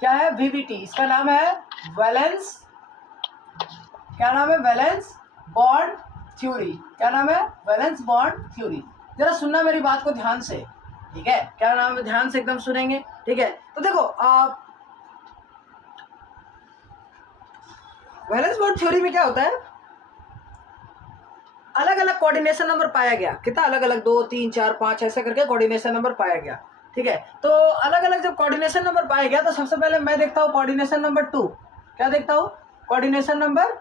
क्या है, वीवीटी। इसका नाम है वैलेंस, क्या नाम है, वैलेंस बॉन्ड थ्योरी। क्या नाम है, वैलेंस बॉन्ड थ्योरी। जरा सुनना मेरी बात को ध्यान से, ठीक है, क्या नाम है, ध्यान से एकदम सुनेंगे, ठीक है। तो देखो वैलेंस बॉन्ड थ्योरी में क्या होता है, अलग अलग कोऑर्डिनेशन नंबर पाया गया, कितना अलग अलग, 2 3 4 5 ऐसे करके कोऑर्डिनेशन नंबर पाया गया, ठीक है। तो अलग अलग जब कोऑर्डिनेशन नंबर पाया गया तो सबसे पहले मैं देखता हूँ कोऑर्डिनेशन नंबर 2। क्या देखता हूँ, कोऑर्डिनेशन नंबर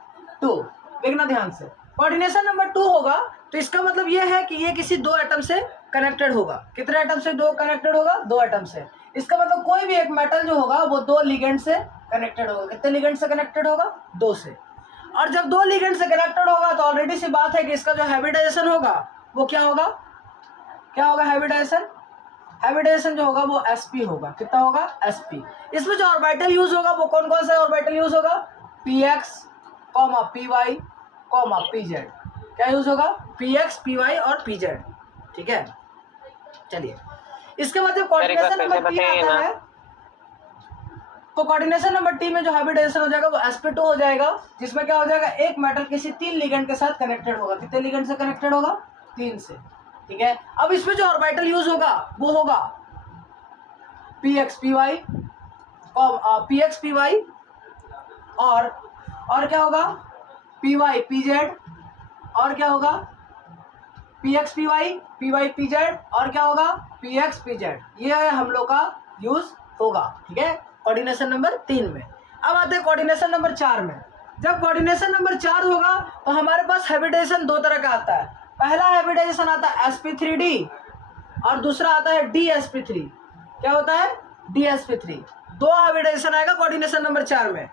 2। देखना ध्यान से, कोऑर्डिनेशन नंबर 2 होगा तो इसका मतलब ये है कि ये किसी 2 एटम से कनेक्टेड होगा। कितने एटम से 2 कनेक्टेड होगा, 2 एटम से। इसका मतलब कोई भी एक मेटल जो होगा वो 2 लिगेंड से कनेक्टेड होगा। कितने लिगेंड से कनेक्टेड होगा, 2 से। और जब 2 लिगेंड से कनेक्टेड होगा तो ऑलरेडी सी बात है कि इसका जो हाइब्रिडाइजेशन होगा वो क्या होगा, क्या होगा, हाइब्रिडाइजेशन। हाइब्रिडाइजेशन जो होगा वो sp होगा। कितना होगा, sp। इसमें जो ऑर्बिटल यूज होगा वो कौन कौन सा ऑर्बिटल यूज होगा, px, py, pz। क्या यूज होगा, px, py और pz, ठीक है। चलिए, इसके बाद जब कोऑर्डिनेशन नंबर 3 आता है तो कोऑर्डिनेशन नंबर 3 में जो हाइब्रिडाइजेशन हो जाएगा वो sp2 हो जाएगा, जिसमें क्या हो जाएगा, एक मेटल किसी 3 लिगेंड के साथ कनेक्टेड होगा। कितने लिगेंड से कनेक्टेड होगा, 3 से, ठीक है। अब इसमें जो ऑर्बिटल यूज होगा वो होगा px py और क्या होगा, py pz, और क्या होगा, px py pz, और क्या होगा, px pz। ये हम लोग का यूज होगा, ठीक है, कोऑर्डिनेशन नंबर 3 में। अब आते हैं कोऑर्डिनेशन नंबर 4 में। जब कोऑर्डिनेशन नंबर 4 होगा तो हमारे पास हाइब्रिडाइजेशन 2 तरह का आता है। पहला हाइब्रिडाइजेशन आता है sp3d और दूसरा आता है dsp3। क्या होता है, dsp3। 2 हाइब्रिडाइजेशन आएगा कोऑर्डिनेशन नंबर 4 में।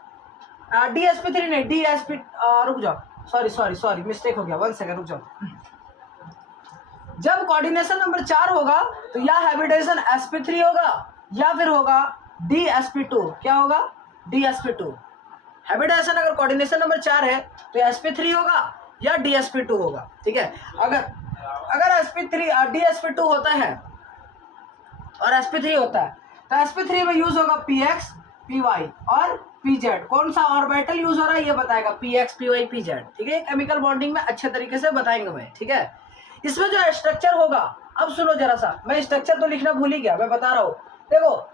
dsp3 नहीं, dsp, रुक जाओ, सॉरी मिस्टेक हो गया, 1 सेकंड रुक जाओ। जब कोऑर्डिनेशन नंबर 4 होगा तो या हाइब्रिडाइजेशन sp3 होगा या फिर होगा dsp2। क्या होगा, dsp2। हाइब्रिडाइजेशन अगर कोऑर्डिनेशन नंबर 4 है तो sp3 होगा या dsp2 होगा, ठीक है। अगर sp3 dsp2 होता है और sp3 होता है तो sp3 में यूज होगा px py और pz। कौन सा ऑर्बिटल यूज हो रहा है ये बताएगा, px py pz, ठीक है। केमिकल बॉन्डिंग में अच्छे तरीके से बताएंगे मैं, ठीक है। इसमें जो स्ट्रक्चर होगा, अब सुनो जरा सा, मैं स्ट्रक्चर तो लिखना भूल ही गया, मैं बता रहा हूँ। देखो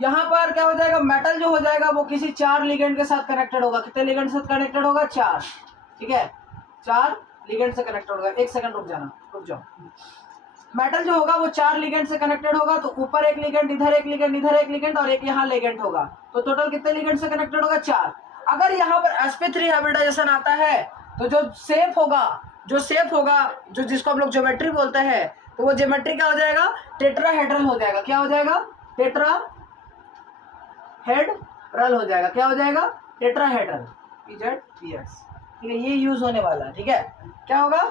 यहाँ पर क्या हो जाएगा, मेटल जो हो जाएगा वो किसी 4 लिगेंड के साथ कनेक्टेड होगा। कितने लिगेंड से कनेक्टेड होगा, 4, ठीक है, 4 लिगेंड से कनेक्टेड होगा। 1 सेकंड रुक जाना, रुक जाओ। मेटल जो होगा वो 4 लिगेंड से कनेक्टेड होगा, तो ऊपर एक लिगेंड, इधर एक लिगेंड, इधर एक लिगेंड और एक यहाँ लिगेंड होगा, तो टोटल कितने लिगेंड से कनेक्टेड होगा, 4। अगर यहाँ पर sp3 हाइब्रिडाइजेशन आता है तो जो शेप होगा जो जिसको हम लोग ज्योमेट्री बोलते हैं, तो वो ज्योमेट्री क्या हो जाएगा, टेट्राहेड्रल हो जाएगा। क्या हो जाएगा, टेट्राहेड्रल हो जाएगा। क्या हो जाएगा, टेट्राहेड्रल, pz px, ठीक है, ये यूज होने वाला है, ठीक है। क्या होगा,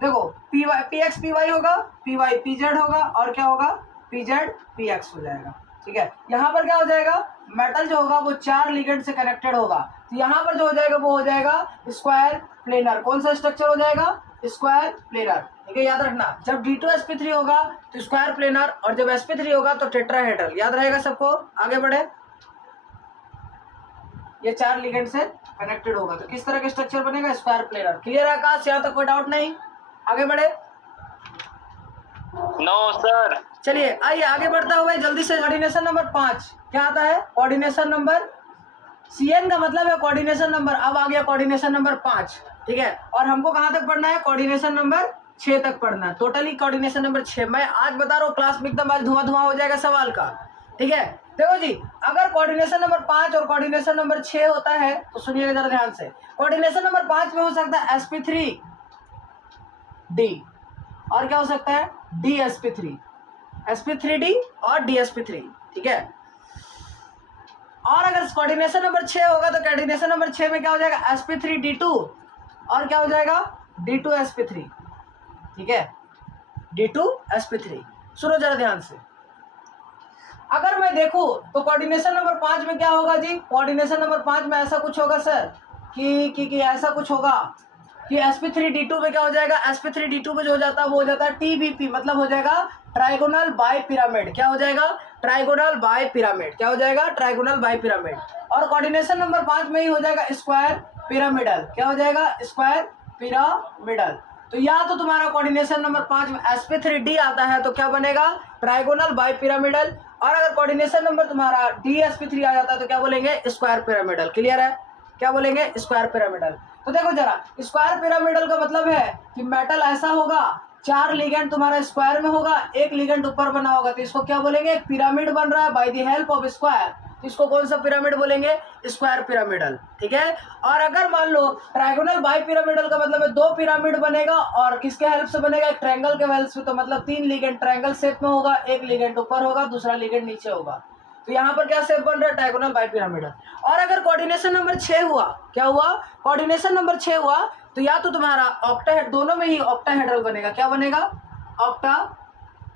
देखो px py होगा, py pz होगा और क्या होगा, pz px हो जाएगा, ठीक है। यहाँ पर क्या हो जाएगा, मेटल जो होगा वो 4 लिगेंड से कनेक्टेड होगा, तो यहाँ पर जो हो जाएगा वो हो जाएगा स्क्वायर प्लेनर। कौन सा स्ट्रक्चर हो जाएगा, स्क्वायर प्लेनर, ठीक है। याद रखना, जब d2sp3 होगा तो स्क्वायर प्लेनर और जब sp3 होगा तो टेट्राहेड्रल। याद रहेगा सबको, आगे बढ़े। ये 4 लिगेंड से कनेक्टेड होगा तो किस तरह का स्ट्रक्चर बनेगा, स्क्वायर प्लेनर। क्लियर है आकाश, यहाँ तक कोई डाउट नहीं, आगे बढ़े। No sir. चलिए आइए आगे बढ़ता हुआ जल्दी से। कोऑर्डिनेशन नंबर 5 क्या आता है, कोऑर्डिनेशन नंबर, CN का मतलब है कोऑर्डिनेशन नंबर। अब आ गया कोऑर्डिनेशन नंबर 5, ठीक है। और हमको कहाँ तक पढ़ना है, कोऑर्डिनेशन नंबर 6 तक पढ़ना है। टोटली कोऑर्डिनेशन नंबर 6 मैं आज बता रहा हूँ, क्लास में एकदम आज धुआं हो जाएगा सवाल का, ठीक है। देखो जी, अगर कोऑर्डिनेशन नंबर 5 और कोऑर्डिनेशन नंबर 6 होता है तो सुनिएगा जरा ध्यान से। कोऑर्डिनेशन नंबर 5 में हो सकता है sp3d और क्या हो सकता है, dsp3, sp3d और dsp3, ठीक है। और अगर कोऑर्डिनेशन नंबर 6 होगा तो कोऑर्डिनेशन नंबर 6 में क्या हो जाएगा, sp3d2 और क्या हो जाएगा, d2sp3, ठीक है, d2sp3। सुनो जरा ध्यान से, अगर मैं देखूं तो कोऑर्डिनेशन नंबर 5 में क्या होगा जी, कोऑर्डिनेशन नंबर 5 में ऐसा कुछ होगा सर कि ऐसा कुछ होगा कि sp3d2 में क्या हो जाएगा, sp3d2 में जो हो जाता है वो हो जाता है tbp, मतलब हो जाएगा ट्राइगोनल बाय पिरामिड। क्या हो जाएगा? Trigonal bipyramid. क्या हो जाएगा? Trigonal bipyramid. और कोऑर्डिनेशन नंबर 5 में ही हो जाएगा स्क्वायर पिरामिडल। क्या हो जाएगा? Square pyramidal. तो या तो तुम्हारा कोऑर्डिनेशन नंबर 5 में sp3d आता है तो क्या बनेगा? Trigonal bipyramidal. और अगर कोऑर्डिनेशन नंबर तुम्हारा dsp3 आ जाता है तो क्या बोलेंगे? Square pyramidal. क्लियर है? क्या बोलेंगे? Square pyramidal. तो देखो जरा, स्क्वायर पिरामिडल का मतलब है कि मेटल ऐसा होगा, 4 लिगेंड तुम्हारा स्क्वायर में होगा, 1 लिगेंड ऊपर बना होगा, तो इसको क्या बोलेंगे? एक पिरामिड बन रहा है by the help of square. इसको कौन सा पिरामिड बोलेंगे? Square pyramidal. ठीक है। और अगर मान लो ट्राइगोनल बाय पिरामिडल का मतलब है 2 पिरामिड बनेगा और किसके हेल्प से बनेगा? एक ट्रायंगल के हेल्प से। तो मतलब 3 लिगेंड ट्रायंगल शेप में होगा, 1 लिगेंड ऊपर होगा, दूसरा लिगेंड नीचे होगा। तो यहाँ पर क्या शेप बन रहा है? Trigonal bipyramidal. और अगर कोऑर्डिनेशन नंबर 6 हुआ, क्या हुआ? कोऑर्डिनेशन नंबर 6 हुआ तो या तो तुम्हारा ऑक्टाहेड, दोनों में ही ऑक्टाहेड्रल बनेगा। क्या बनेगा? ऑक्टाहेड्रल।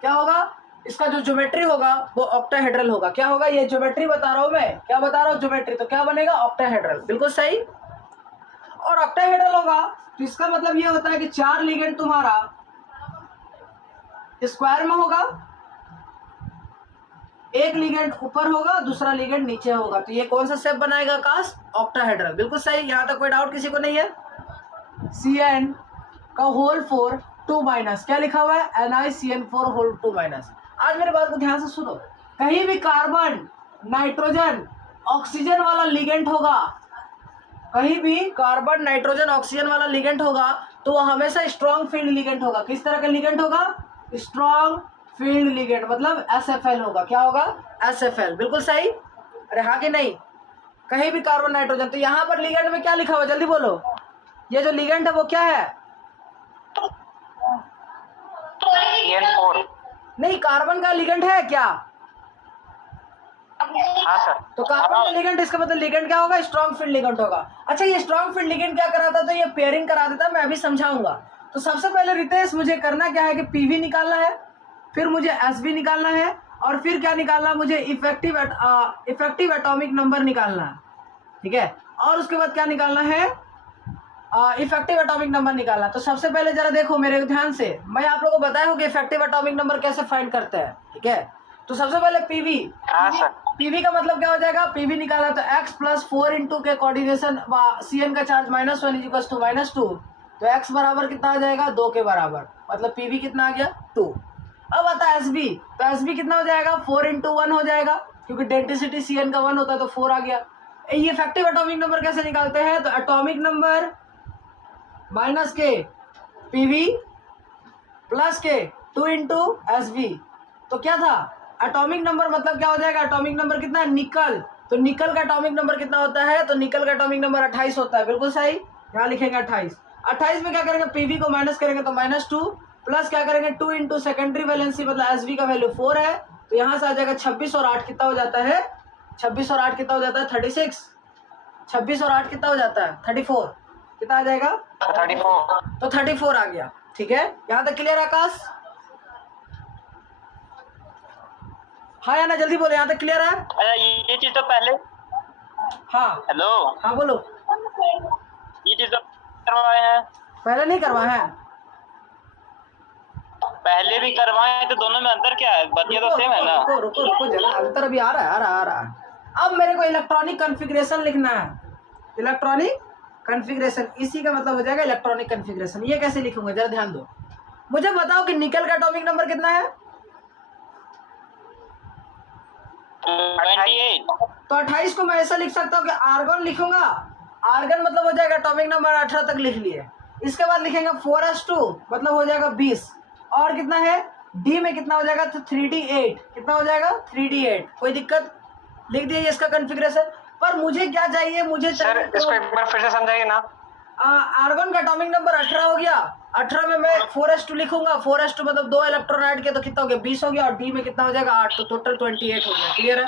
क्या होगा? इसका जो ज्योमेट्री होगा वो ऑक्टाहेड्रल होगा। क्या होगा? ये ज्योमेट्री बता रहा हूं मैं, क्या बता रहा हूँ? ज्योमेट्री। तो क्या बनेगा? ऑक्टाहेड्रल। बिल्कुल सही। और ऑक्टाहेड्रल होगा तो इसका मतलब ये होता है कि 4 लिगेंड तुम्हारा स्क्वायर में होगा, 1 लिगेंड ऊपर होगा, दूसरा लिगेंड नीचे होगा। तो ये कौन सा शेप बनाएगा? आकाश? ऑक्टाहेड्रल। बिल्कुल सही। यहाँ तक कोई डाउट किसी को नहीं है? Cn का होल 4 2 माइनस, क्या लिखा हुआ है? NiCN4 whole 2 minus. आज मेरे बात को ध्यान से सुनो। कहीं भी कार्बन, नाइट्रोजन, ऑक्सीजन वाला लिगेंड होगा, कहीं भी कार्बन, नाइट्रोजन, ऑक्सीजन वाला लिगेंड होगा तो वह हमेशा स्ट्रॉन्ग फील्ड लिगेंड होगा। किस तरह का लिगेंड होगा? स्ट्रॉन्ग फील्ड लिगेंड, मतलब SFL होगा। क्या होगा? SFL। बिल्कुल सही। अरे हाँ कि नहीं? कहीं भी कार्बन, नाइट्रोजन। तो यहाँ पर लिगेंड में क्या लिखा हुआ? जल्दी बोलो। ये जो लिगेंड है वो क्या है? CN4। नहीं, कार्बन का लिगेंड है क्या? हाँ सर। तो कार्बन का लिगेंड, इसका मतलब लिगेंड क्या होगा? स्ट्रॉन्ग फील्ड लिगेंड होगा। अच्छा, ये स्ट्रॉन्ग फील्ड लिगेंड क्या कराता? तो ये पेयरिंग करा देता। मैं अभी समझाऊंगा। तो सबसे पहले रितेश मुझे करना क्या है कि PV निकालना है, फिर मुझे SB निकालना है, और फिर क्या निकालना है? मुझे इफेक्टिव एटॉमिक नंबर निकालना है। ठीक है। और उसके बाद क्या निकालना है? इफेक्टिव एटॉमिक नंबर निकालना। तो सबसे पहले जरा देखो मेरे ध्यान से, मैं आप लोगों को बताया हूँ कि इफेक्टिव एटॉमिक नंबर कैसे फाइंड करते हैं। ठीक है। तो सबसे पहले PV का मतलब क्या हो जाएगा? PV निकाला तो x + 4 इंटू के कोऑर्डिनेशन Cn का चार्ज -1 = -2, तो x बराबर कितना आ जाएगा? 2 के बराबर। मतलब PV कितना आ गया? 2। अब आता है SB। तो SB कितना हो जाएगा? 4 × 1 हो जाएगा, क्योंकि डेंसिटी Cn का 1 होता है तो 4 आ गया। ये इफेक्टिव एटॉमिक नंबर कैसे निकालते हैं? तो एटॉमिक नंबर माइनस के PV प्लस के 2 × SB। तो क्या था? एटॉमिक नंबर मतलब क्या हो जाएगा? एटॉमिक नंबर कितना है? निकल। तो निकल का एटॉमिक नंबर कितना होता है? तो निकल का एटॉमिक नंबर 28 होता है। बिल्कुल सही। यहाँ लिखेंगे 28। 28 में क्या करेंगे? PV को माइनस करेंगे तो -2, प्लस क्या करेंगे? 2 × सेकेंडरी वैलेंसी, मतलब SB का वैल्यू 4 है, तो यहाँ से आ जाएगा 26 और 8 कितना हो जाता है? 26 और 8 कितना हो जाता है? 36। 26 और 8 कितना हो जाता है? 34। कितना आ जाएगा? 34। तो 34 आ गया। ठीक है। यहाँ तक क्लियर आकाश? हाँ या ना, जल्दी बोलो। यहाँ तक क्लियर है? अच्छा, ये चीज तो पहले। हाँ हेलो। हाँ बोलो। ये चीज तो करवाए हैं। पहले नहीं करवाए हैं? पहले भी करवाए हैं, तो दोनों में अंतर क्या है? बतिया तो सेम है ना? रुको रुको रुको जरा, अंतर अभी आ रहा है। अब मेरे को इलेक्ट्रॉनिक कॉन्फ़िगरेशन लिखना है। इलेक्ट्रॉनिक कॉन्फ़िगरेशन, इसी का मतलब हो जाएगा इलेक्ट्रॉनिक कॉन्फ़िगरेशन। ये कैसे लिखूंगा जरा ध्यान दो। मुझे बताओ कि निकल का एटॉमिक नंबर कितना है? 28। तो 28 को मैं ऐसा लिख सकता हूँ कि आर्गन लिखूंगा। आर्गन मतलब हो जाएगा एटॉमिक नंबर 18 तक लिख लिए। इसके बाद लिखेंगे 4s2, मतलब हो जाएगा 20। और कितना है? D में कितना हो जाएगा? तो 3d8। कितना हो जाएगा? 3d8। कोई दिक्कत? लिख दिए इसका कॉन्फ़िगरेशन। पर मुझे क्या चाहिए? मुझे सर इसको एक बार फिर से समझाइए ना। आर्गन का एटॉमिक नंबर 18 हो गया। 18 में मैं 4s2 लिखूंगा। 4s2 मतलब 2 इलेक्ट्रॉन ऐड किया तो कितना हो गया? 20 हो गया। और D में कितना हो जाएगा? 8, तो टोटल 28 हो गया। क्लियर है?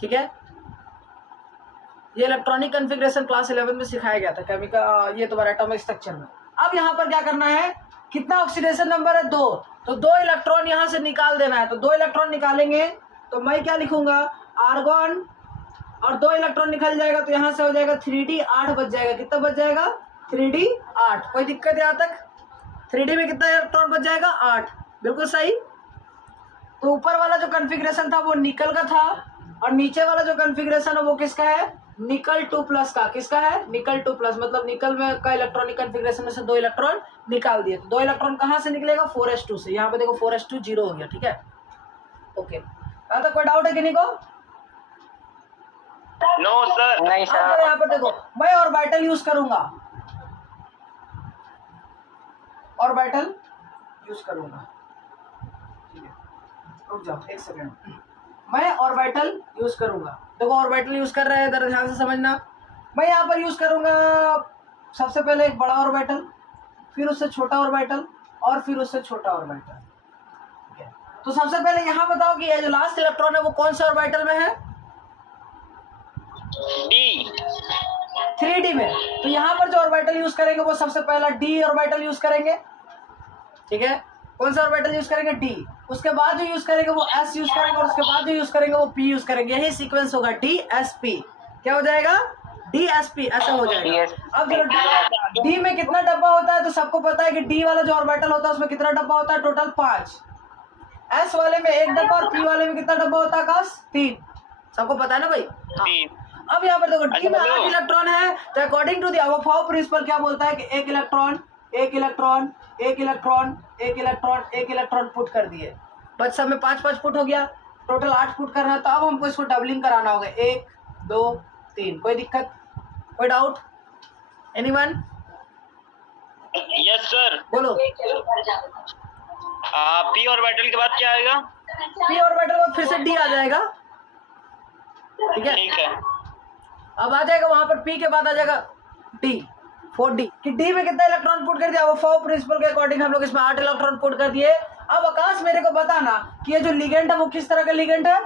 ठीक है। ये इलेक्ट्रॉनिक कॉन्फ़िगरेशन क्लास 11 में सिखाया गया था, केमिकल, ये तुम्हारा एटॉमिक स्ट्रक्चर में। अब यहाँ पर क्या करना है? कितना ऑक्सीडेशन नंबर है? 2। तो 2 इलेक्ट्रॉन यहाँ से निकाल देना है। तो 2 इलेक्ट्रॉन निकालेंगे तो मैं क्या लिखूंगा? आर्गन, और 2 इलेक्ट्रॉन निकल जाएगा तो यहाँ से हो जाएगा 3d8 बच जाएगा। कितना बच जाएगा? 3d8। कोई दिक्कत यहाँ तक? 3D में कितना इलेक्ट्रॉन बच जाएगा 8, बिल्कुल सही। तो ऊपर वाला जो कॉन्फ़िगरेशन था वो निकल का था और नीचे वाला जो कॉन्फ़िगरेशन है वो किसका है, निकल 2+ का। किसका है, निकल 2+, मतलब निकल में का इलेक्ट्रॉनिक कॉन्फ़िगरेशन में से 2 इलेक्ट्रॉन निकाल दिए। तो 2 इलेक्ट्रॉन कहाँ से निकलेगा, 4s2 से। यहाँ पे देखो 4s2 0 हो गया, ठीक है, ओके। यहाँ तक कोई डाउट है किन्हीं को? No sir. नहीं अब यहाँ पर देखो मैं ऑर्बिटल यूज करूंगा, ऑर्बिटल यूज करूंगा, ठीक है, रुक जाओ एक सेकेंड। मैं ऑर्बिटल यूज करूंगा, देखो ऑर्बिटल यूज कर रहे हैं, जरा ध्यान से समझना। मैं यहाँ पर यूज करूंगा सबसे पहले एक बड़ा ऑर्बिटल, फिर उससे छोटा ऑर्बिटल और फिर उससे छोटा ऑर्बिटल, ठीक है। तो सबसे पहले यहाँ बताओ कि ये जो लास्ट इलेक्ट्रॉन है वो कौन से ऑर्बिटल में है, डी 3D में। तो यहाँ पर जो ऑर्बिटल यूज करेंगे वो सबसे पहला डी ऑर्बिटल यूज करेंगे, ठीक है। कौन सा ऑर्बिटल यूज करेंगे, डी। उसके बाद जो यूज करेंगे वो एस यूज करेंगे और उसके बाद जो यूज करेंगे वो पी यूज करेंगे। यही सीक्वेंस होगा, डी एस पी। क्या हो जाएगा, डी एस पी, ऐसा हो जाएगा। अब जो डी में कितना डब्बा होता है, तो सबको पता है कि डी वाला जो ऑर्बिटल होता है उसमें कितना डब्बा होता है, टोटल 5। एस वाले में 1 डब्बा और पी वाले में कितना डब्बा होता है आकाश, 3। सबको पता है ना भाई, हाँ। अब यहाँ पर देखो डी में 8 इलेक्ट्रॉन है, तो according to the above principle क्या बोलता है कि एक इलेक्ट्रॉन एक इलेक्ट्रॉन एक इलेक्ट्रॉन एक इलेक्ट्रॉन एक इलेक्ट्रॉन पुट कर दिए, बस सब में 5-5 पुट हो गया, टोटल 8 पुट करना है। तो अब हमको इसको डबलिंग कराना होगा, 1 2 3। कोई दिक्कत, कोई डाउट, एनीवन? Yes sir. बोलो। पी ऑर्बिटल के बाद क्या आएगा, पी ऑर्बिटल के बाद फिर से डी आ जाएगा, ठीक है, ठीक है। अब आ जाएगा वहां पर पी के बाद आ जाएगा डी, 4D। कि डी में कितना इलेक्ट्रॉन पुट कर दिया, वो फॉर प्रिंसिपल के अकॉर्डिंग हम लोग इसमें 8 इलेक्ट्रॉन पुट कर दिए। अब आकाश मेरे को बताना कि ये जो लिगेंड है वो किस तरह का लिगेंड है,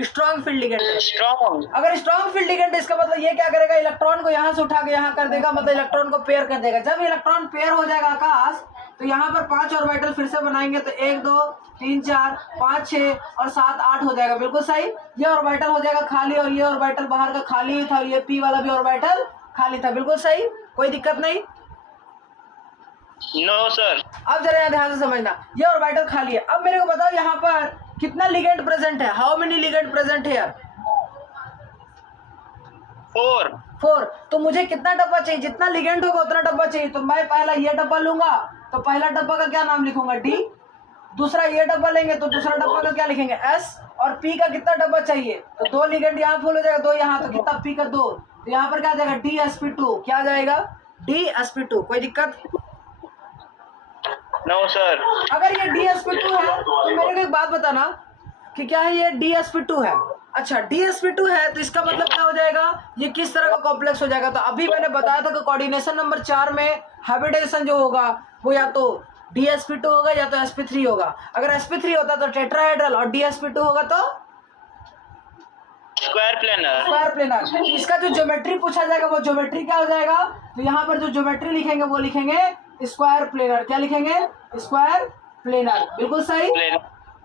स्ट्रॉन्ग फील्ड लिगेंड है। स्ट्रॉन्ग, अगर स्ट्रॉन्ग फील्ड लिगेंड, इसका मतलब ये क्या करेगा, इलेक्ट्रॉन को यहाँ से उठा के यहाँ कर देगा, मतलब इलेक्ट्रॉन को पेयर कर देगा। जब इलेक्ट्रॉन पेयर हो जाएगा आकाश, तो यहाँ पर 5 ऑर्बिटल फिर से बनाएंगे, तो 1 2 3 4 5 6 और 7 8 हो जाएगा, बिल्कुल सही। ये ऑर्बिटल हो जाएगा खाली और ये ऑर्बिटल बाहर का खाली ही था और ये पी वाला भी ऑर्बिटल खाली था, बिल्कुल सही, कोई दिक्कत नहीं। No sir. अब जरा ध्यान से समझना, ये ऑर्बिटल खाली है। अब मेरे को बताओ यहाँ पर कितना लिगेंड प्रेजेंट है, हाउ मेनी लिगेंड प्रेजेंट है यार, 4। तो मुझे कितना डब्बा चाहिए, जितना लिगेंड होगा उतना डब्बा चाहिए। तो मैं पहला ये डब्बा लूंगा, तो पहला डब्बा का क्या नाम लिखूंगा, डी। दूसरा ये डब्बा लेंगे तो दूसरा डब्बा का क्या लिखेंगे, एस। और पी का कितना डब्बा चाहिए, तो 2 लिगेंड यहाँ फुल हो जाएगा, 2 यहाँ, तो कितना पी का 2। तो यहाँ पर क्या आ जाएगा, DsP2। क्या आ जाएगा, DsP2। कोई दिक्कत? No sir. अगर ये DsP2 है तो मेरे को एक बात बताना कि क्या है, ये DsP2 है। अच्छा DsP2 है तो इसका मतलब क्या हो जाएगा, ये किस तरह का कॉम्प्लेक्स हो जाएगा। तो अभी मैंने बताया था कि कोऑर्डिनेशन नंबर 4 में हाइब्रिडाइजेशन जो होगा वो या तो DsP2 होगा या तो sp3 होगा। अगर sp3 होता तो टेट्राहेड्रल और DsP2 होगा तो स्क्वायर प्लेनर। Square planar. इसका जो ज्योमेट्री पूछा जाएगा वो ज्योमेट्री क्या हो जाएगा, तो यहाँ पर जो ज्योमेट्री लिखेंगे वो लिखेंगे स्क्वायर प्लेनर। क्या लिखेंगे, स्क्वायर प्लेनर, बिल्कुल सही,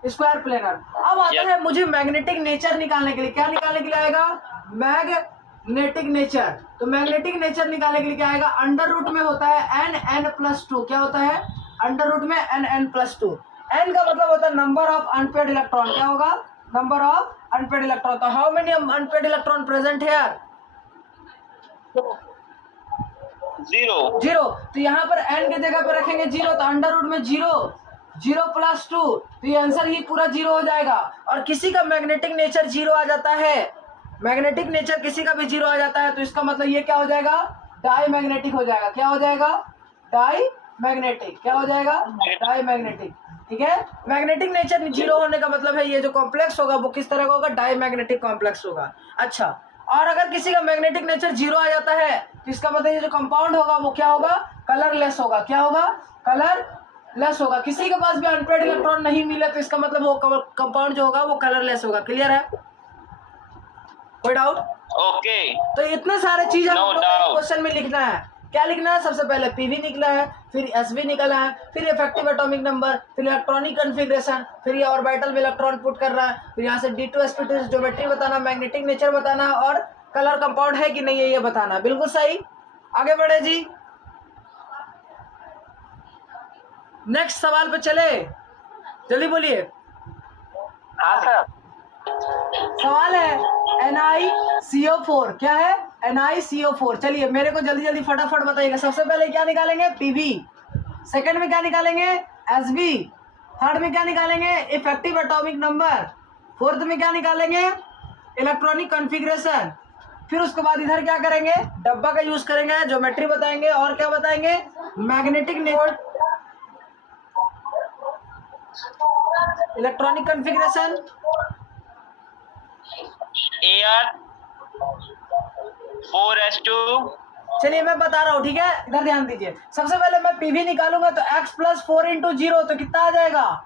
स्क्वायर प्लेनर। अब आता है मुझे मैग्नेटिक नेचर निकालने के लिए। क्या निकालने के लिए आएगा, मैग्नेटिक नेचर। तो मैग्नेटिक नेचर निकालने के लिए क्या आएगा, अंडर रूट में होता है n+2। क्या होता है, अंडर रूट में n+2। n का मतलब होता है नंबर ऑफ अनपेयर्ड इलेक्ट्रॉन। क्या होगा, नंबर ऑफ अनपेयर्ड इलेक्ट्रॉन। तो how many unpaired electron present here, 0। तो यहाँ पर n के जगह पर रखेंगे 0, तो अंडर रूट में 0 0+2, तो ये आंसर ही पूरा 0 हो जाएगा। और किसी का मैग्नेटिक नेचर 0 आ जाता है, मैग्नेटिक नेचर किसी का भी 0 आ जाता है, तो इसका मतलब ये क्या हो जाएगा, डाई मैग्नेटिक हो जाएगा। क्या हो जाएगा, डाई मैग्नेटिक। क्या हो जाएगा, डाई मैग्नेटिक, ठीक है। मैग्नेटिक नेचर 0 होने का मतलब है ये जो कॉम्प्लेक्स होगा वो किस तरह का होगा, डाई मैग्नेटिक कॉम्प्लेक्स होगा। अच्छा, और अगर किसी का मैग्नेटिक नेचर 0 आ जाता है तो इसका मतलब ये जो कंपाउंड होगा वो क्या होगा, कलरलेस होगा। क्या होगा, कलरलेस होगा। किसी के पास भी अनपेयर्ड इलेक्ट्रॉन नहीं मिले तो इसका मतलब वो कंपाउंड जो होगा वो कलरलेस होगा। क्लियर है, कोई डाउट? ओके। तो इतने सारे चीज हम क्वेश्चन में लिखना है। क्या लिखना है, सबसे पहले पीवी निकला है, फिर एसवी निकला है, फिर इफेक्टिव एटॉमिक नंबर, फिर इलेक्ट्रॉनिक कॉन्फ़िगरेशन, फिर ये ऑर्बिटल में इलेक्ट्रॉन पुट कर रहा है, फिर यहाँ से D2sp2 ज्योमेट्री बताना, मैग्नेटिक नेचर बताना और कलर कंपाउंड है कि नहीं है ये बताना। बिल्कुल सही, आगे बढ़े जी। नेक्स्ट सवाल पे चले, जल्दी बोलिए। हाँ सर। सवाल है NiCO4, क्या है? NiCO4। चलिए मेरे को जल्दी जल्दी फटाफट बताइएगा। सबसे पहले क्या निकालेंगे? PV। सेकंड में क्या निकालेंगे? SB। थर्ड में क्या निकालेंगे? Effective atomic number. फोर्थ में क्या निकालेंगे? Electronic configuration. फिर उसके बाद इधर क्या करेंगे? डब्बा का यूज करेंगे, ज्योमेट्री बताएंगे, और क्या बताएंगे? Magnetic nature, electronic configuration, AR4S2। चलिए मैं बता रहा हूँ, ठीक है, इधर ध्यान दीजिए। सबसे पहले मैं PV निकालूंगा तो x प्लस 4 इंटू 0 तो कितना आ जाएगा?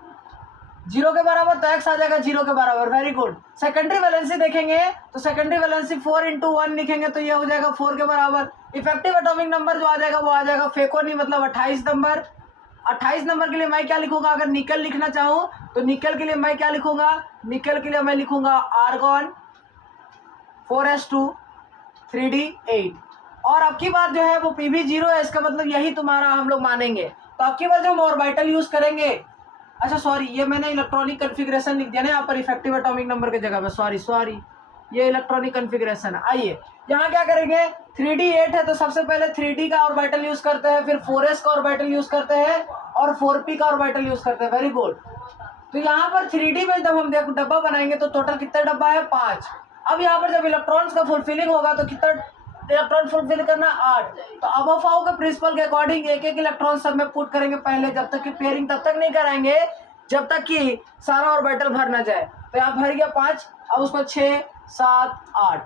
0 के बराबर, तो x आ जाएगा 0 के बराबर। Very good. सेकेंडरी वैलेंसी देखेंगे तो सेकेंडरी वैलेंसी 4 इंटू 1 लिखेंगे तो ये हो जाएगा 4 के बराबर। इफेक्टिव एटॉमिक नंबर जो आ जाएगा वो आ जाएगा फेकोनी, मतलब 28 नंबर। 28 नंबर के लिए मैं क्या लिखूंगा? अगर निकल लिखना चाहूँ तो निकल के लिए मैं क्या लिखूंगा? निकल के लिए मैं लिखूंगा आर्गॉन 4s2 3d8। और अब की बार जो है वो PV 0 है, इसका मतलब यही तुम्हारा हम लोग मानेंगे। तो अब की बार जो हम ऑर्बिटल यूज करेंगे, अच्छा सॉरी, ये मैंने इलेक्ट्रॉनिक कॉन्फ़िगरेशन लिख दिया ना यहाँ पर इफेक्टिव एटॉमिक नंबर के जगह पे, सॉरी, ये इलेक्ट्रॉनिक कॉन्फ़िगरेशन है। आइए यहाँ क्या करेंगे? 3d8 है तो सबसे पहले 3d का ऑर्बिटल यूज करते हैं, फिर 4s का ऑर्बिटल यूज करते हैं, और 4p का ऑर्बिटल यूज करते हैं। Very good. तो यहाँ पर 3d में जब हम देखो डब्बा बनाएंगे तो टोटल कितना डब्बा है? 5। अब यहाँ पर जब इलेक्ट्रॉन्स का फुलफिलिंग होगा तो कितना इलेक्ट्रॉन फुलफिल करना? 8। तो अब फाओ के प्रिंसिपल के अकॉर्डिंग एक एक इलेक्ट्रॉन सब में पुट करेंगे पहले, जब तक कि पेयरिंग तब तक नहीं कराएंगे जब तक कि सारा ऑर्बिटल भर ना जाए। तो यहाँ भर गया 5, अब उसको 6 7 8।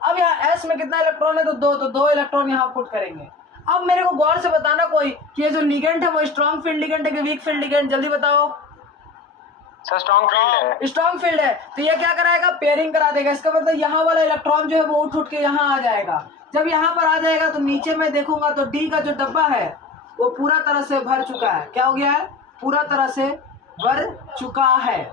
अब यहाँ S में कितना इलेक्ट्रॉन है? तो 2, तो 2 इलेक्ट्रॉन यहाँ पुट करेंगे। अब मेरे को गौर से बताना कोई कि ये जो लिगेंड है वो स्ट्रॉन्ग फील्ड लिगेंड है कि वीक फील्ड लिगेंड? जल्दी बताओ। सर स्ट्रॉन्ग फील्ड है। स्ट्रॉन्ग फील्ड है तो ये क्या कराएगा? पेयरिंग करा देगा। इसका मतलब यहाँ वाला इलेक्ट्रॉन जो है वो उठ के यहाँ आ जाएगा। जब यहाँ पर आ जाएगा तो नीचे में देखूंगा तो D का जो डब्बा है वो पूरा तरह से भर चुका है। क्या हो गया है? पूरा तरह से भर चुका है।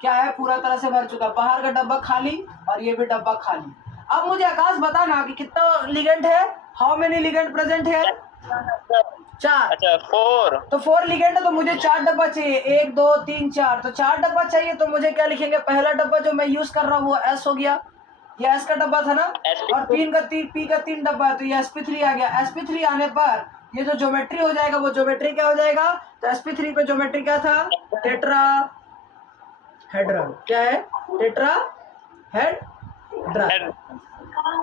क्या है? पूरा तरह से भर चुका। बाहर का डब्बा खाली और ये भी डब्बा खाली। अब मुझे आकाश बताना कि कितना लिगेंड है? हाउ मेनी लिगेंड प्रेजेंट है? 4। अच्छा 4। तो 4 लिगेंड है तो मुझे 4 डब्बा चाहिए। 1 2 3 4, तो 4 डब्बा चाहिए। तो मुझे क्या लिखेंगे? पहला डब्बा जो मैं यूज कर रहा हूँ वो S हो गया, ये S का डब्बा था ना, और P का 3 डब्बा है तो ये sp3 आ गया। sp3 आने पर ये जो ज्योमेट्री हो जाएगा वो ज्योमेट्री क्या हो जाएगा? तो sp3 पे ज्योमेट्री क्या था? टेट्राहेड्रल। क्या है? टेट्राहेड्रल।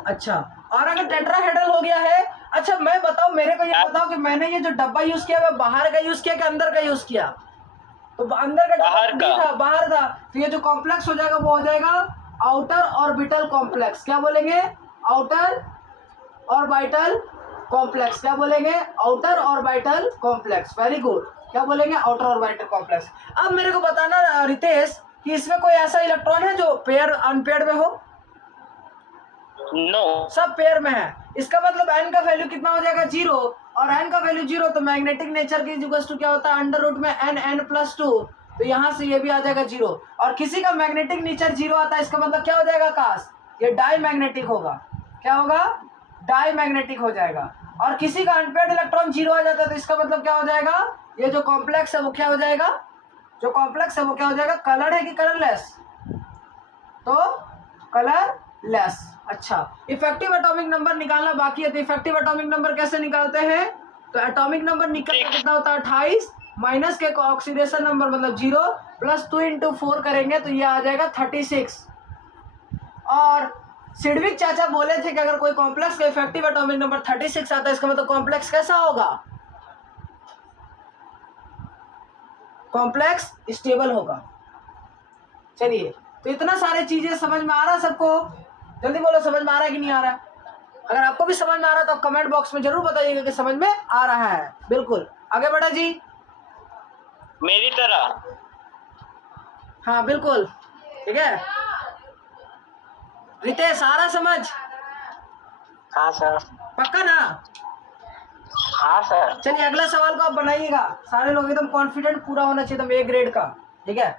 अच्छा, और अगर टेट्राहेड्रल हो गया है, अच्छा मैं बताऊं, मेरे को ये बताओ कि मैंने ये जो डब्बा यूज किया है बाहर का यूज किया कि अंदर का यूज किया? तो अंदर का बाहर डब्बा का। था, बाहर था। तो ये जो कॉम्प्लेक्स हो जाएगा वो हो जाएगा आउटर ऑर्बिटल कॉम्प्लेक्स। क्या बोलेंगे? Outer orbital complex. क्या बोलेंगे? Outer orbital complex. Very good. क्या बोलेंगे? Outer orbital complex. अब मेरे को बताना रितेश कि इसमें कोई ऐसा इलेक्ट्रॉन है जो पेयर अनपेयर्ड में हो? नो। सब पेयर में है। इसका मतलब n का वैल्यू कितना हो जाएगा? 0। और n का वैल्यू 0 तो मैग्नेटिक नेचर की इक्वल्स टू क्या होता है? अंडर रूट में n+2। तो यहाँ से ये भी आ जाएगा 0। और किसी का मैग्नेटिक नेचर 0 आता है, इसका मतलब क्या हो जाएगा आकाश? ये डाई मैग्नेटिक होगा। क्या होगा? डाई मैग्नेटिक हो जाएगा। और किसी का अनपेयर्ड इलेक्ट्रॉन 0 आ जाता है तो इसका मतलब क्या हो जाएगा? ये जो कॉम्प्लेक्स है वो क्या हो जाएगा? जो कॉम्प्लेक्स है वो क्या हो जाएगा? कलर है कि कलरलेस? तो कलरलेस। अच्छा, इफेक्टिव एटॉमिक नंबर निकालना बाकी है। तो इफेक्टिव एटॉमिक नंबर कैसे निकालते हैं? तो एटॉमिक नंबर निकलना कितना होता है? 28 माइनस के ऑक्सीडेशन नंबर मतलब 0 प्लस 2 इंटू 4 करेंगे तो ये आ जाएगा 36। और सिडविक चाचा बोले थे कि अगर कोई कॉम्प्लेक्स का इफेक्टिव एटॉमिक नंबर 36 आता है, इसका मतलब कॉम्प्लेक्स कैसा होगा? कॉम्प्लेक्स स्टेबल होगा। चलिए, तो इतना सारे चीजें समझ में आ रहा है सबको? जल्दी बोलो, समझ में आ रहा है कि नहीं आ रहा है? अगर आपको भी समझ में आ रहा है तो आप कमेंट बॉक्स में जरूर बताइएगा कि समझ में आ रहा है। बिल्कुल, आगे बढ़ा जी। मेरी तरह। हाँ बिल्कुल, ठीक है। रितेश आ रहा समझ? हाँ सर। पक्का ना? हाँ सर। चलिए अगला सवाल को आप बनाइएगा। सारे लोग एकदम कॉन्फिडेंट पूरा होना चाहिए एकदम A ग्रेड का, ठीक है।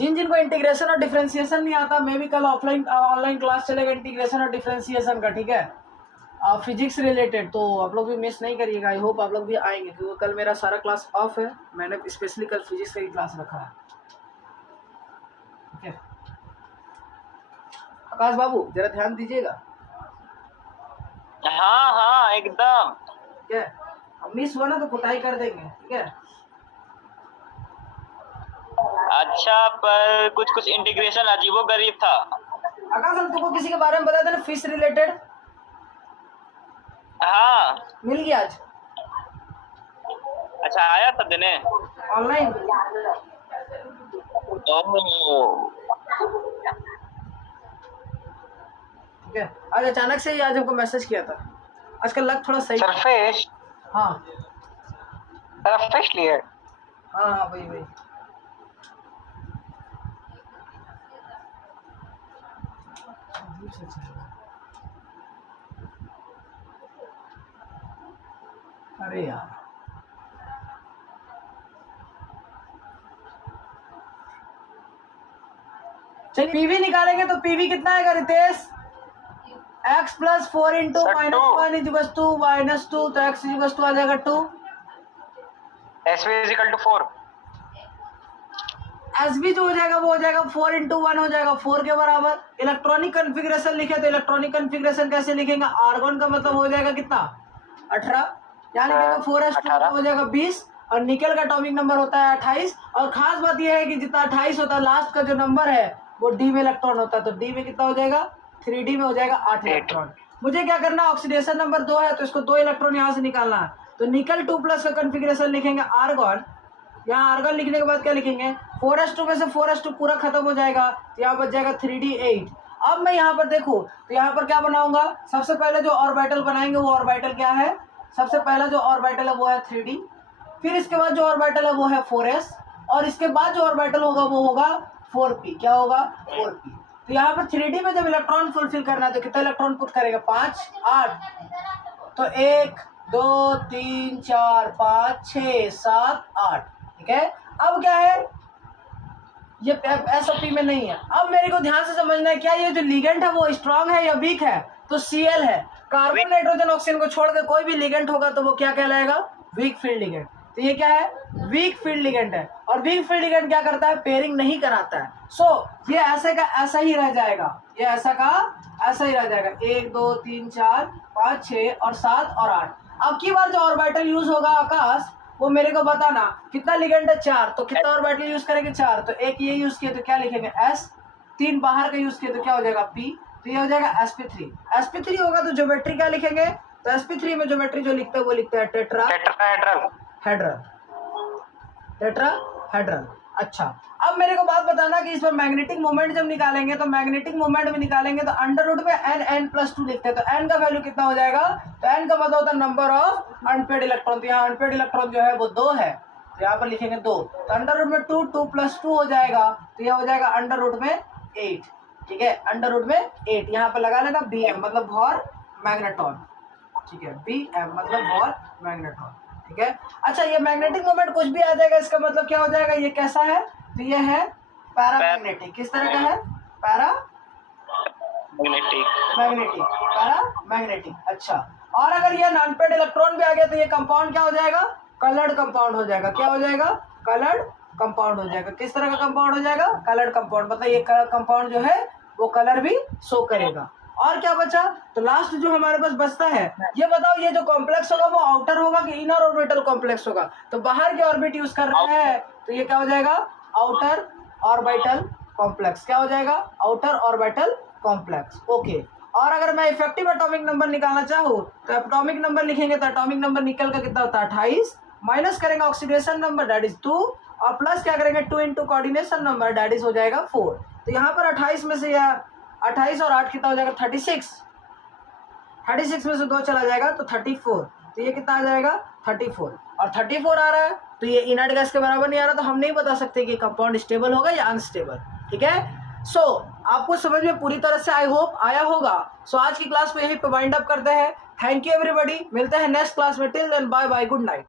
जिन जिनको इंटीग्रेशन और डिफरेंशिएशन नहीं आता, मैं भी कल ऑनलाइन क्लास चलेगा इंटीग्रेशन और डिफरेंशिएशन का, ठीक है, फिजिक्स रिलेटेड, तो आप लोग भी मिस नहीं करिएगा। आई होप आप लोग भी आएंगे, क्योंकि कल मेरा सारा क्लास ऑफ है, मैंने स्पेशली कल फिजिक्स का ही क्लास रखा है, ठीक है। आकाश बाबू जरा ध्यान दीजिएगा। हाँ हाँ एकदम। ठीक है, अब मिस हुआ ना तो कुटाई कर देंगे, ठीक है। अच्छा, पर कुछ कुछ इंटीग्रेशन अजीबो गरीब था। आकाश हम तुमको किसी के बारे में बताया था ना फिश रिलेटेड, हाँ मिल गया आज अच्छा, आया था देने ऑनलाइन। ठीक है, आज अचानक से ही आज हमको मैसेज किया था, आजकल लग थोड़ा सही। सरफेस हाँ सरफेस लेयर। हाँ हाँ वही वही। अरे यार चलिए पीवी निकालेंगे तो पीवी कितना आएगा Ritesh? x plus 4 into Sir, minus two. 1 is to minus 2, तो x इज टू आ जाएगा 2। SV is equal to 4। S B जो हो जाएगा वो हो जाएगा 4 इंटू 1 हो जाएगा 4 के बराबर। इलेक्ट्रॉनिक कन्फिग्रेशन लिखे तो इलेक्ट्रॉनिक कन्फिग्रेशन कैसे लिखेंगे? आर्गन का मतलब हो जाएगा कितना? 18, यहाँ लिखेगा 4s2 हो जाएगा 20, और निकल का एटॉमिक नंबर होता है 28। और खास बात यह है कि जितना 28 होता है लास्ट का जो नंबर है वो डी में इलेक्ट्रॉन होता है, तो डी में कितना हो जाएगा? 3d में हो जाएगा 8 इलेक्ट्रॉन। मुझे क्या करना है, ऑक्सीडेशन नंबर 2 है तो इसको 2 इलेक्ट्रॉन यहाँ से निकालना है, तो निकल 2 प्लस का कन्फिग्रेशन लिखेंगे आर्गन। यहाँ आर्गन लिखने के बाद क्या लिखेंगे? 4s2 में से 4s2 पूरा खत्म हो जाएगा, तो यहाँ बच जाएगा 3d 8। अब मैं यहाँ पर देखूँ तो यहाँ पर क्या बनाऊंगा? सबसे पहले जो ऑर्बिटल बनाएंगे वो ऑर्बिटल क्या है? सबसे पहला जो ऑर्बिटल है वो है 3d, फिर इसके बाद जो ऑर्बिटल है वो है 4s, और इसके बाद जो ऑर्बिटल होगा वो होगा 4p। क्या होगा? 4p। तो यहाँ पर 3d में जब इलेक्ट्रॉन फुलफिल करना है तो कितना इलेक्ट्रॉन पुट करेगा? 5 8, तो 1 2 3 4 5 6 7 8। ठीक है, अब क्या है, ये SOP में नहीं है। अब मेरे को ध्यान से समझना है, क्या ये जो लिगेंड है वो स्ट्रांग है या वीक है? तो Cl है। कार्बन नाइट्रोजन ऑक्सीजन को छोड़कर कोई भी लिगेंड होगा तो वो क्या कहलाएगा? Weak field ligand. तो ये क्या है? वीक फील्ड लिगेंड है। और वीक फील्ड लिगेंड क्या करता है? पेयरिंग नहीं कराता है। ये ऐसे का ऐसा ही रह जाएगा, ये ऐसा का ऐसा ही रह जाएगा। 1 2 3 4 5 6 और 7 और 8। अब की बार जो ऑर्बिटल यूज होगा आकाश, वो मेरे को बताना कितना लिगेंड है? 4, तो कितना ऑर्बिटल यूज करेंगे? 4, तो एक ये यूज किए तो क्या लिखेंगे? S, 3 बाहर का यूज किए तो क्या हो जाएगा? P, तो ये हो जाएगा sp3। sp3 होगा तो ज्योमेट्री क्या लिखेंगे? तो sp3 में ज्योमेट्री जो लिखते हैं वो लिखते हैं टेट्राहेड्रल। टेट्राहेड्रल। अच्छा, अब मेरे को बात बताना कि इसमें मैग्नेटिक मोमेंट जब निकालेंगे तो मैग्नेटिक मोमेंट में निकालेंगे तो अंडर रूट में n+2 लिखते हैं, तो n का वैल्यू कितना हो जाएगा? तो n का मतलब होता है नंबर ऑफ अनपेड इलेक्ट्रॉन। तो यहाँ अनपेड इलेक्ट्रॉन जो है वो 2 है, तो यहाँ पर लिखेंगे 2, तो अंडर रूट में 2 2 + 2 हो जाएगा, तो यह हो जाएगा अंडर रूट में 8। ठीक है, अंडर रूट में 8 यहाँ पर लगा लेना Bm मतलब भॉर मैग्नेटॉन। ठीक है, Bm मतलब भॉर मैग्नेटॉन। ठीक है, अच्छा ये मैग्नेटिक मोमेंट कुछ भी आ जाएगा, इसका मतलब क्या हो जाएगा? ये कैसा है? तो ये है पैरामैग्नेटिक। किस तरह का है? पैरामैग्नेटिक। अच्छा, और अगर ये अनपेड इलेक्ट्रॉन भी आ गया तो ये कंपाउंड क्या हो जाएगा? कलर्ड कंपाउंड हो जाएगा। क्या हो जाएगा? कलर्ड कंपाउंड हो जाएगा। किस तरह का कंपाउंड हो जाएगा? Coloured compound. मतलब ये कंपाउंड जो है वो कलर भी शो करेगा। और क्या बचा? तो लास्ट जो हमारे पास बचता है, ये बताओ ये जो कॉम्प्लेक्स होगा वो आउटर होगा कि इनर ऑर्बिटल कॉम्प्लेक्स होगा? तो बाहर के ऑर्बिट यूज कर रहे हैं तो ये क्या हो जाएगा? Outer orbital complex. क्या हो जाएगा? Outer orbital complex. ओके, और अगर मैं इफेक्टिव एटॉमिक नंबर निकालना चाहूँ तो एटॉमिक नंबर लिखेंगे तो एटॉमिक नंबर निकल का कितना होता है? 28, माइनस करेंगे ऑक्सीडेशन नंबर दैट इज 2, और प्लस क्या करेंगे? 2 into coordination number that is हो जाएगा 4। तो यहाँ पर 28 में से 28 और 8 कितना हो जाएगा? 36। 36 में से 2 चला जाएगा तो 34, तो ये कितना आ जाएगा? 34। और 34 आ रहा है तो ये इनर्ट गैस के बराबर नहीं आ रहा, तो हम नहीं बता सकते कि कंपाउंड स्टेबल होगा या अनस्टेबल। ठीक है, आपको समझ में पूरी तरह से आई होप आया होगा। आज की क्लास को यही पे वाइंड अप करते हैं। थैंक यू एवरीबॉडी, मिलते हैं नेक्स्ट क्लास में। Till then bye bye, good night.